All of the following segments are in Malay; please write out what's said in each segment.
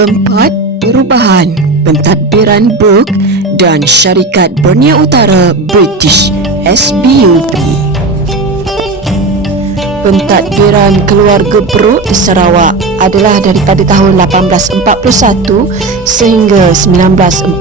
4. Perubahan pentadbiran Brooke dan Syarikat Borneo Utara British SBUB. Pentadbiran keluarga Brooke di Sarawak adalah daripada tahun 1841 sehingga 1946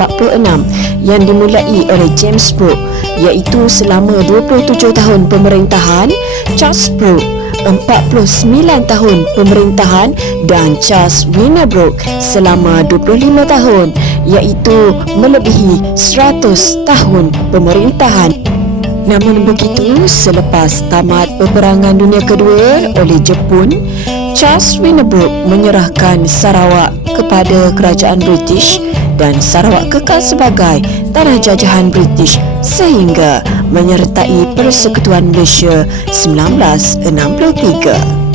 yang dimulai oleh James Brooke, iaitu selama 27 tahun pemerintahan, Charles Brooke 49 tahun pemerintahan dan Charles Winner Brooke selama 25 tahun, iaitu melebihi 100 tahun pemerintahan. Namun begitu, selepas tamat Peperangan Dunia Kedua oleh Jepun, Charles Winner Brooke menyerahkan Sarawak kepada Kerajaan British dan Sarawak kekal sebagai tanah jajahan British sehingga menyertai Persekutuan Malaysia 1963.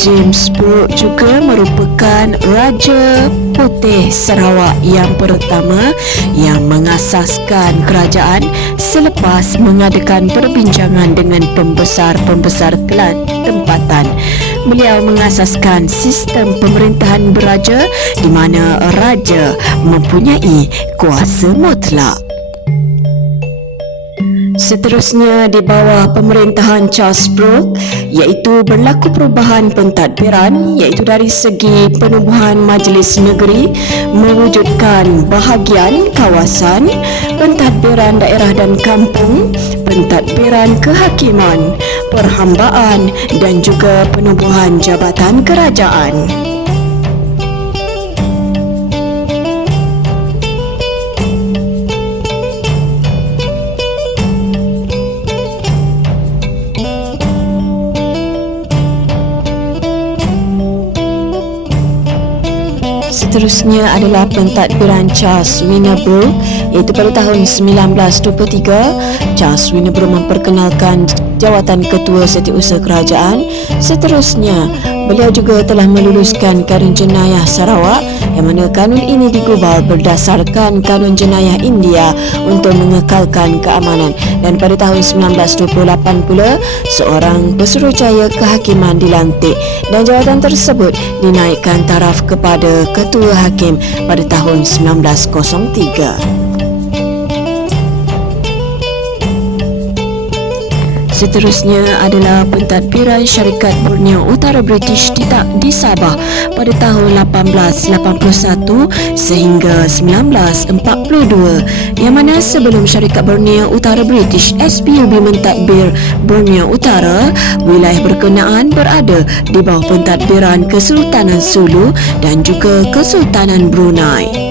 James Brooke juga merupakan Raja Putih Sarawak yang pertama yang mengasaskan kerajaan selepas mengadakan perbincangan dengan pembesar-pembesar kelan tempatan. Beliau mengasaskan sistem pemerintahan beraja di mana raja mempunyai kuasa mutlak. Seterusnya di bawah pemerintahan Charles Brooke, iaitu berlaku perubahan pentadbiran, iaitu dari segi penubuhan majlis negeri, mewujudkan bahagian kawasan, pentadbiran daerah dan kampung, pentadbiran kehakiman, perhambaan dan juga penubuhan jabatan kerajaan. Seterusnya adalah pentadbiran Charles Winner Brooke, iaitu pada tahun 1923 Charles Winner Brooke memperkenalkan jawatan Ketua Setiausaha Kerajaan. Seterusnya, beliau juga telah meluluskan Kanun Jenayah Sarawak, yang mana kanun ini digubal berdasarkan Kanun Jenayah India untuk mengekalkan keamanan. Dan pada tahun 1928 pula, seorang pesuruhjaya kehakiman dilantik dan jawatan tersebut dinaikkan taraf kepada Ketua Hakim pada tahun 1903. Seterusnya adalah pentadbiran Syarikat Borneo Utara British di Sabah pada tahun 1881 sehingga 1942, yang mana sebelum Syarikat Borneo Utara British SBUB mentadbir Borneo Utara, wilayah berkenaan berada di bawah pentadbiran Kesultanan Sulu dan juga Kesultanan Brunei.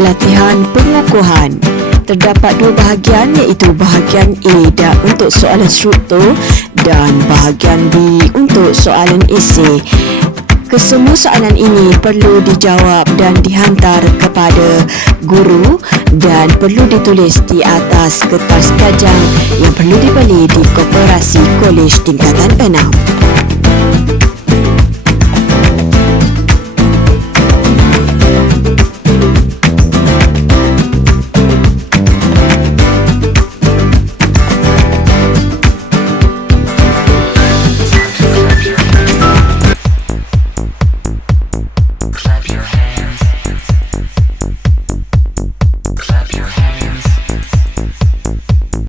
Latihan pengukuhan. Terdapat dua bahagian, iaitu bahagian A untuk soalan struktur dan bahagian B untuk soalan esei. Kesemua soalan ini perlu dijawab dan dihantar kepada guru dan perlu ditulis di atas kertas kajang yang perlu dibeli di Koperasi Kolej Tingkatan 6.